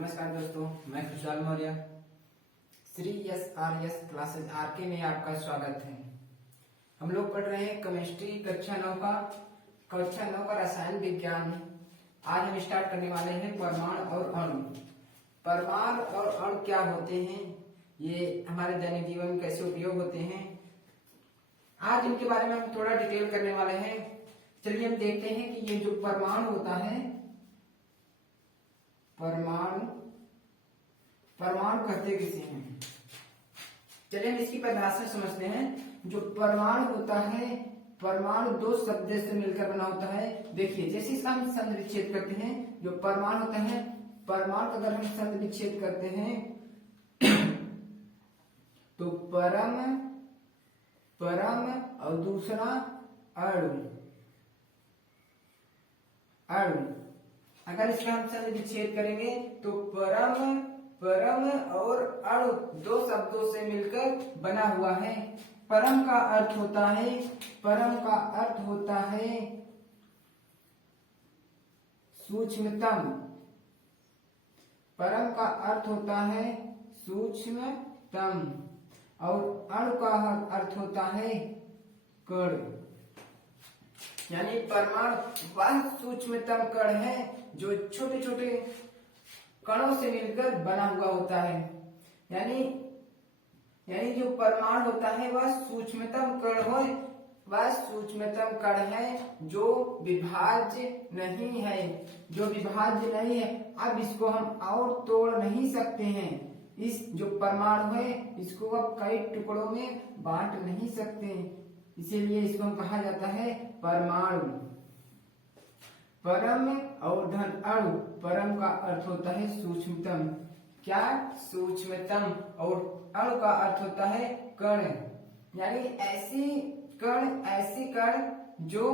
नमस्कार दोस्तों, मैं Khushhal Maurya Shri SRS classes RK में आपका स्वागत है। हम लोग पढ़ रहे हैं केमिस्ट्री कक्षा 9 का रसायन विज्ञान। आज हम स्टार्ट करने वाले हैं परमाणु और अणु। परमाणु और अणु क्या होते हैं, ये हमारे दैनिक जीवन में कैसे उपयोग होते हैं, आज इनके बारे में हम थोड़ा डिटेल करने वाले हैं। चलिए हम देखते हैं कि ये जो परमाणु होता है, परमाणु कहते किसे हैं। चलिए हम इसकी परिभाषा समझते हैं। जो परमाणु होता है, परमाणु दो शब्द से मिलकर बना होता है। देखिए जैसे इसका हम संधि विच्छेद करते हैं, जो परमाणु होता है, परमाणु का अगर हम संधि विच्छेद करते हैं तो परम और दूसरा अणु। अगर इसका हम संधि विच्छेद करेंगे तो परम और अणु दो शब्दों से मिलकर बना हुआ है। परम का अर्थ होता है सूक्ष्मतम। परम का अर्थ होता है सूक्ष्मतम और अणु का अर्थ होता है कण। यानी परमाणु वह सूक्ष्मतम कण है जो छोटे छोटे कणों से मिलकर बना हुआ होता है। यानी जो परमाणु होता है वह सूक्ष्मतम कण है जो विभाज्य नहीं है। अब इसको हम और तोड़ नहीं सकते हैं। इस जो परमाणु है इसको अब कई टुकड़ों में बांट नहीं सकते, इसीलिए इसको हम कहा जाता है परमाणु। परम और धन अणु। परम का अर्थ होता है सूक्ष्मतम, क्या सूक्ष्मतम, और अणु का अर्थ होता है कण। यानी ऐसी कण जो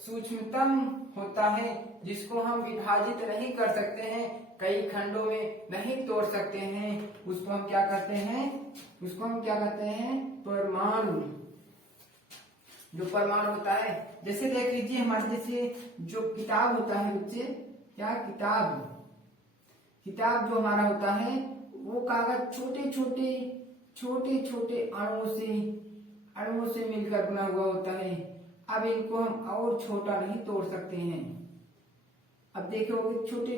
सूक्ष्मतम होता है, जिसको हम विभाजित नहीं कर सकते हैं, कई खंडों में नहीं तोड़ सकते हैं, उसको हम क्या कहते हैं परमाणु। जो परमाणु होता है, जैसे देख लीजिए हमारे जैसे जो किताब होता है बच्चे, क्या किताब जो हमारा होता है वो कागज छोटे छोटे अणुओं से मिलकर बना हुआ होता है। अब इनको हम और छोटा नहीं तोड़ सकते हैं। अब देखो छोटे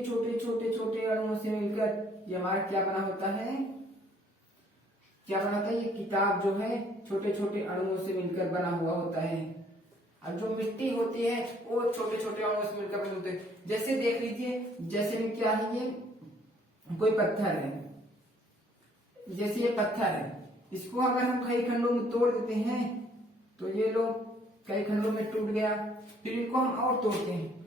अणुओं से मिलकर ये हमारा क्या बना होता है, ये किताब जो है छोटे छोटे अणुओं से मिलकर बना हुआ होता है। अब जो मिट्टी होती है वो छोटे छोटे अणुओं से मिलकर बने होते हैं। जैसे देख लीजिए, जैसे क्या है, ये कोई पत्थर है, जैसे ये पत्थर है, इसको अगर हम कई खंडों में तोड़ देते हैं तो ये लोग कई खंडों में टूट गया। फिर इनको हम और तोड़ते हैं।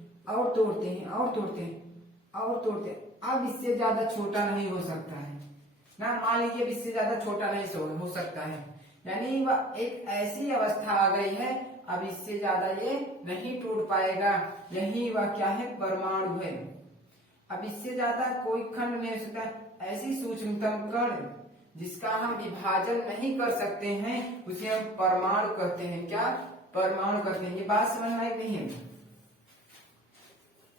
अब इससे ज्यादा छोटा नहीं हो सकता है ना, मान लीजिए इससे ज्यादा छोटा नहीं हो सकता है। यानी वह एक ऐसी अवस्था आ गई है, अब इससे ज्यादा ये नहीं टूट पाएगा। यही वह क्या है, परमाणु है। अब इससे ज्यादा कोई खंड नहीं हो सकता। ऐसी सूक्ष्मतम कण जिसका हम विभाजन नहीं कर सकते हैं, उसे हम परमाणु कहते हैं। क्या परमाणु कहते हैं। ये बात समझ में आई नहीं है।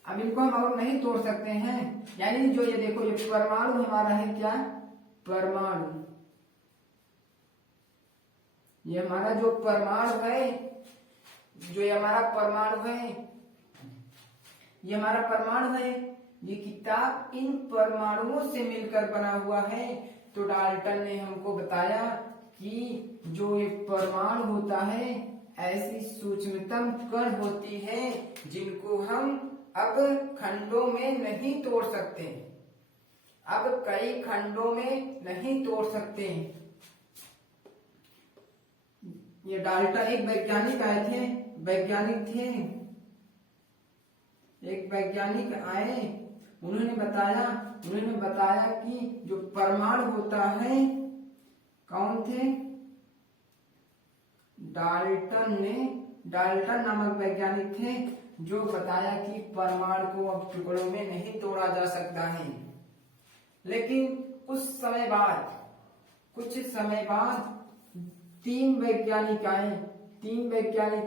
अब इनको हम और नहीं तोड़ सकते हैं। यानी जो ये देखो, ये परमाणु हमारा है, क्या परमाणु। ये हमारा जो परमाणु है, ये हमारा परमाणु है, ये किताब इन परमाणुओं से मिलकर बना हुआ है। तो डाल्टन ने हमको बताया कि जो ये परमाणु होता है ऐसी सूक्ष्मतम कण होती है जिनको हम अब खंडों में नहीं तोड़ सकते, अब कई खंडों में नहीं तोड़ सकते। ये डाल्टन एक वैज्ञानिक आए, उन्होंने बताया कि जो परमाणु होता है, कौन थे, डाल्टन नामक वैज्ञानिक थे, जो बताया कि परमाणु को अब टुकड़ों में नहीं तोड़ा जा सकता है। लेकिन कुछ समय बाद तीन वैज्ञानिक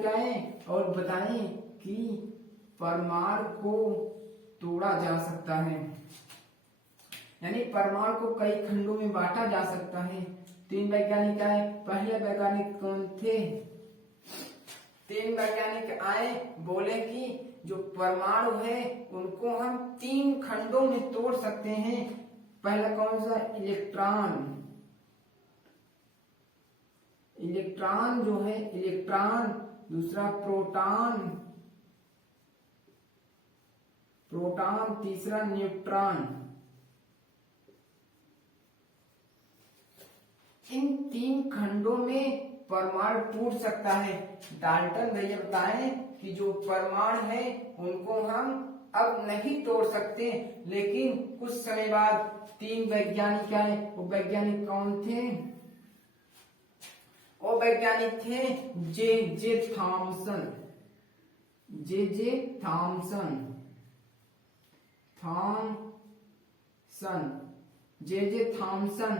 आए और बताएं कि परमाणु को तोड़ा जा सकता है। यानी परमाणु को कई खंडों में बांटा जा सकता है। 3 वैज्ञानिक आए। पहले वैज्ञानिक कौन थे? 3 वैज्ञानिक आए, बोले कि जो परमाणु है उनको हम 3 खंडों में तोड़ सकते हैं। पहला कौन सा? इलेक्ट्रॉन। इलेक्ट्रॉन जो है इलेक्ट्रॉन, दूसरा प्रोटॉन, प्रोटॉन, तीसरा न्यूट्रॉन। इन 3 खंडों में परमाणु टूट सकता है। डाल्टन भैया बताएं कि जो परमाणु है उनको हम अब नहीं तोड़ सकते, लेकिन कुछ समय बाद 3 वैज्ञानिक आए। वो वैज्ञानिक कौन थे? वो वैज्ञानिक थे जे जे थॉमसन। जे जे थॉमसन, थॉमसन, जे जे थॉमसन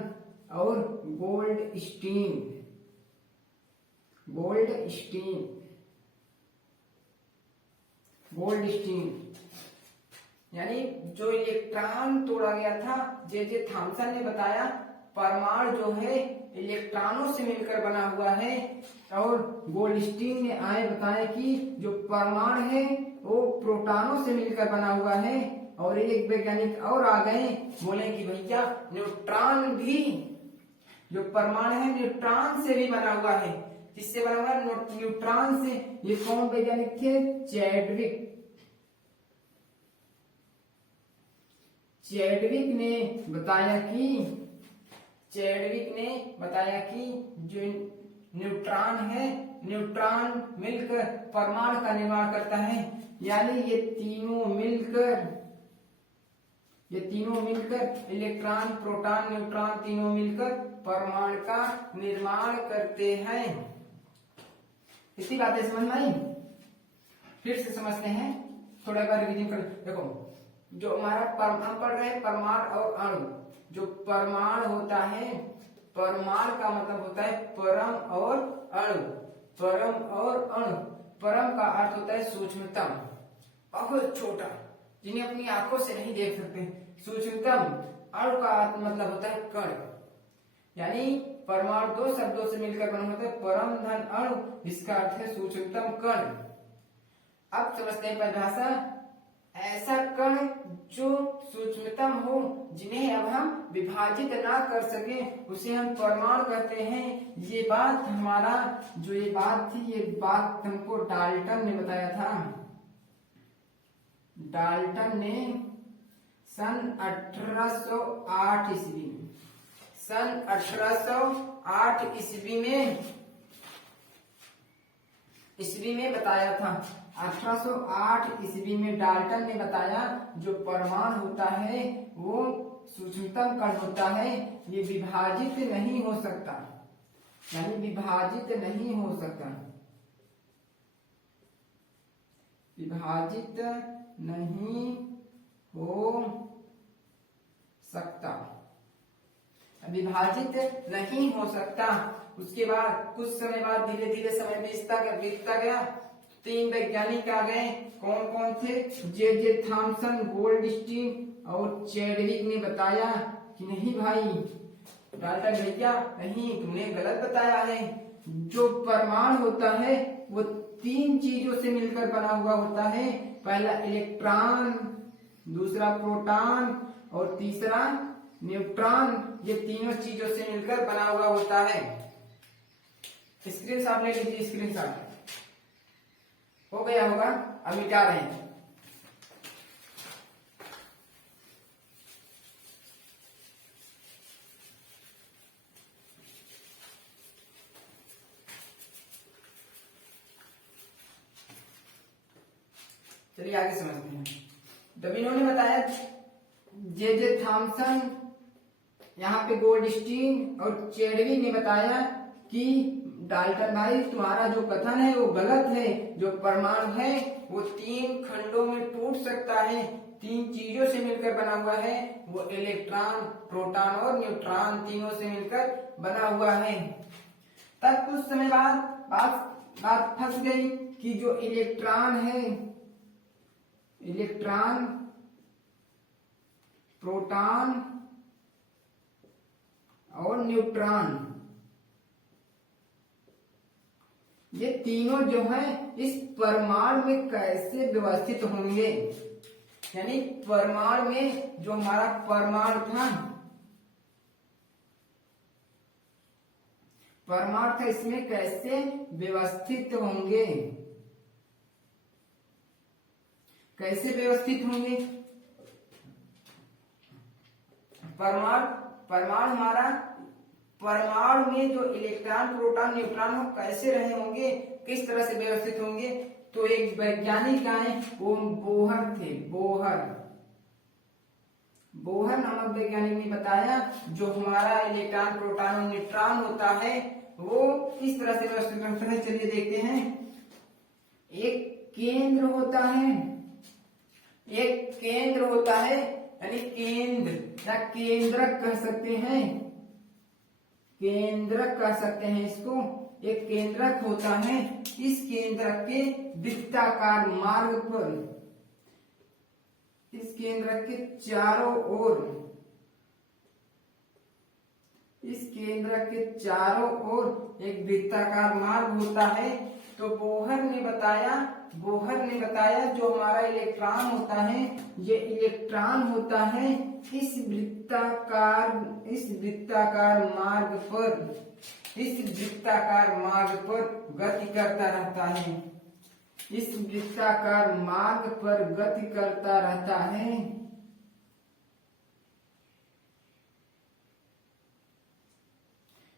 और गोल्डस्टीन, गोल्डस्टीन, गोल्डस्टीन। यानी जो इलेक्ट्रॉन तोड़ा गया था, जे जे थॉमसन ने बताया परमाणु जो है इलेक्ट्रॉनों से मिलकर बना हुआ है, और गोल्डस्टीन ने आए बताया कि जो परमाणु है वो प्रोटॉनों से मिलकर बना हुआ है। और एक वैज्ञानिक और आ गए, बोले कि भैया न्यूट्रॉन भी, जो परमाणु है न्यूट्रॉन से भी बना हुआ है। किससे बना हुआ है? न्यूट्रॉन से। ये कौन वैज्ञानिक थे? चैडविक। चैडविक ने बताया कि, चैडविक ने बताया कि जो न्यूट्रॉन है, न्यूट्रॉन मिलकर परमाणु का निर्माण करता है। यानी ये तीनों मिलकर इलेक्ट्रॉन, प्रोटॉन, न्यूट्रॉन तीनों मिलकर परमाणु का निर्माण करते हैं। इतनी बातें समझ में आई? फिर से समझते हैं, थोड़ा बार रिवीजन कर। देखो, जो हमारा हम पढ़ रहे हैं परमाणु और अणु। जो परमाणु होता है, परमाणु का मतलब होता है परम और अणु। परम और अणु। परम का अर्थ होता है सूक्ष्मतम, बहुत छोटा, जिन्हें अपनी आंखों से नहीं देख सकते, सूक्ष्मतम। अणु का अर्थ मतलब होता है कण। यानी परमाणु 2 शब्दों से मिलकर बना होता है, परम धन अणु, जिसका अर्थ है सूक्ष्मतम कण। अब समझते हैं परिभाषा। ऐसा कण जो सूक्ष्मतम हो, जिन्हें अब हम विभाजित ना कर सके, उसे हम परमाणु कहते हैं। ये बात हमारा जो ये बात थी, ये बात हमको डाल्टन ने बताया था। डाल्टन ने सन 1808 ईस्वी में, सन 1808 ईस्वी में बताया था। 1808 ईस्वी में डाल्टन ने बताया जो परमाणु होता है वो सूक्ष्मतम कण होता है, ये विभाजित नहीं हो सकता, यानी विभाजित नहीं हो सकता, विभाजित नहीं हो सकता, विभाजित नहीं हो सकता। उसके बाद कुछ समय बाद धीरे धीरे समय बीतता गया। 3 वैज्ञानिक आ गए। कौन कौन थे? जे जे थॉमसन, गोल्डस्टीन और चैडविक ने बताया कि नहीं भाई डाल्टन भैया, नहीं, तुमने गलत बताया है। जो परमाणु होता है वो 3 चीजों से मिलकर बना हुआ होता है। पहला इलेक्ट्रॉन, दूसरा प्रोटॉन और तीसरा न्यूट्रॉन। ये तीनों चीजों से मिलकर बना हुआ होता है। स्क्रीनशॉट ले लीजिए, स्क्रीनशॉट हो गया होगा। अब मिटा रहे हैं। चलिए आगे समझते हैं। डबिनो ने बताया, जे जे थॉमसन, यहाँ पे गोल्डस्टीन और चैडविक ने बताया कि डाल्टन भाई तुम्हारा जो कथन है वो गलत है। जो परमाणु है वो 3 खंडों में टूट सकता है। 3 चीजों से मिलकर बना हुआ है, वो इलेक्ट्रॉन, प्रोटॉन और न्यूट्रॉन तीनों से मिलकर बना हुआ है। तब कुछ समय बाद बात फंस गई कि जो इलेक्ट्रॉन है, इलेक्ट्रॉन, प्रोटॉन और न्यूट्रॉन, ये तीनों जो है इस परमाणु में कैसे व्यवस्थित होंगे, यानी परमाणु में जो हमारा परमाणु था इसमें कैसे व्यवस्थित होंगे, कैसे व्यवस्थित होंगे। परमाणु हमारा, परमाणु में जो इलेक्ट्रॉन प्रोटॉन न्यूट्रॉन हो कैसे रहे होंगे, किस तरह से व्यवस्थित होंगे। तो एक वैज्ञानिक आए, वो बोहर थे। बोहर नामक वैज्ञानिक ने बताया जो हमारा इलेक्ट्रॉन प्रोटॉन और न्यूट्रॉन होता है वो किस तरह से व्यवस्थित होता है। चलिए देखते हैं। एक केंद्र होता है, यानी केंद्र या केंद्रक कह सकते हैं, केंद्रक कह सकते हैं इसको। एक केंद्रक होता है, इस केंद्रक के वृत्ताकार मार्ग पर, इस केंद्रक के चारों ओर, इस केंद्रक के चारों ओर एक वृत्ताकार मार्ग होता है। तो बोहर ने बताया जो हमारा इलेक्ट्रॉन होता है, ये इलेक्ट्रॉन होता है इस वृत्ताकार मार्ग पर गति करता रहता है, इस वृत्ताकार मार्ग पर गति करता रहता है।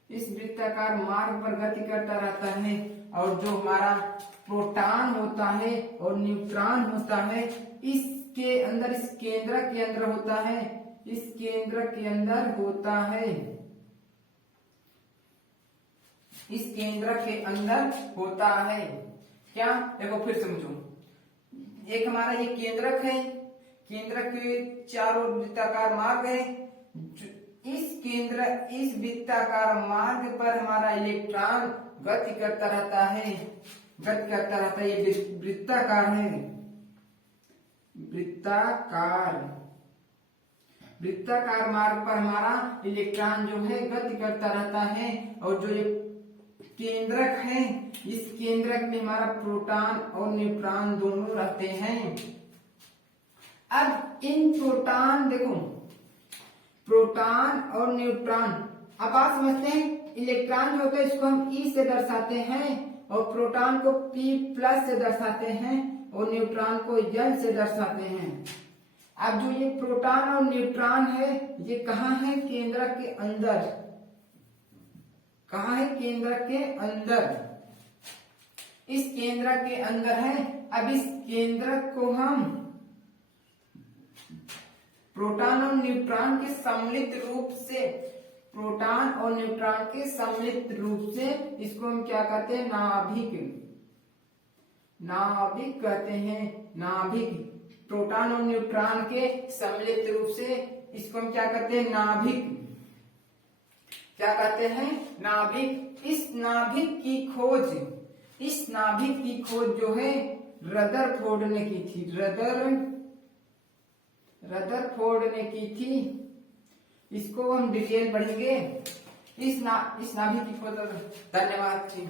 इस वृत्ताकार मार्ग पर गति करता रहता है। और जो हमारा प्रोटॉन होता है और न्यूट्रॉन होता है, इसके अंदर, इस केंद्रक के अंदर होता है, इस केंद्रक के अंदर होता है, इस केंद्रक के अंदर होता है। क्या, देखो फिर समझो। एक हमारा ये केंद्रक है, केंद्रक के चारों वृत्ताकार मार्ग है। इस वृत्ताकार मार्ग पर हमारा इलेक्ट्रॉन गति करता रहता है, ये वृत्ताकार है, वृत्ताकार मार्ग पर हमारा इलेक्ट्रॉन जो है गति करता रहता है। और जो ये केंद्रक है, इस केंद्रक में हमारा प्रोटॉन और न्यूट्रॉन दोनों रहते हैं। अब इन प्रोटॉन, देखो प्रोटॉन और न्यूट्रॉन, अब आप समझते हैं इलेक्ट्रॉन जो होता है इसको हम ई से दर्शाते हैं और प्रोटॉन को P+ से दर्शाते हैं और न्यूट्रॉन को N से दर्शाते हैं। अब जो ये प्रोटॉन और न्यूट्रॉन है ये कहाँ है, केंद्रक के अंदर। कहाँ है, केंद्रक के अंदर, इस केंद्रक के अंदर है। अब इस केंद्रक को हम प्रोटॉन और न्यूट्रॉन के सम्मिलित रूप से, प्रोटॉन और न्यूट्रॉन के सम्मिलित रूप से इसको हम क्या कहते हैं, नाभिक कहते हैं। नाभिक, प्रोटॉन और न्यूट्रॉन के सम्मिलित रूप से इसको हम क्या कहते हैं, नाभिक। क्या कहते हैं, नाभिक। इस नाभिक की खोज जो है रदरफोर्ड ने की थी, रदरफोर्ड ने की थी। इसको हम डिटेल पढ़ेंगे। इस नाभिक की खोज। धन्यवाद जी।